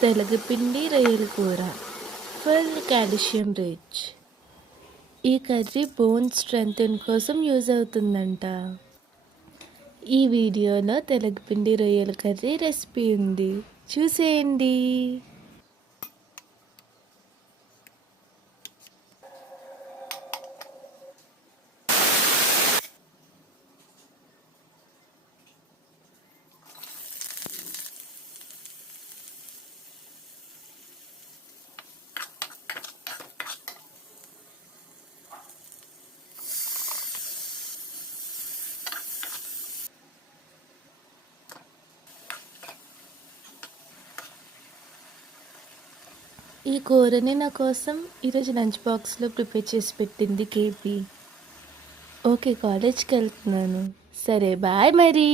తెలగపిండి రొయ్యల కూర full calcium rich ఈ కర్రీ బోన్ స్ట్రెంగ్త్ కోసం యూజ్ అవుతుందంట ఈ వీడియోలో తెలగపిండి రొయ్యల కర్రీ రెసిపీ ఉంది చూసేయండి ఈ కూరని నా కోసం ఈరోజు లంచ్ బాక్స్లో ప్రిపేర్ చేసి పెట్టింది కేపీ. ఓకే కాలేజ్కి వెళ్తున్నాను. సరే బాయ్ మరి.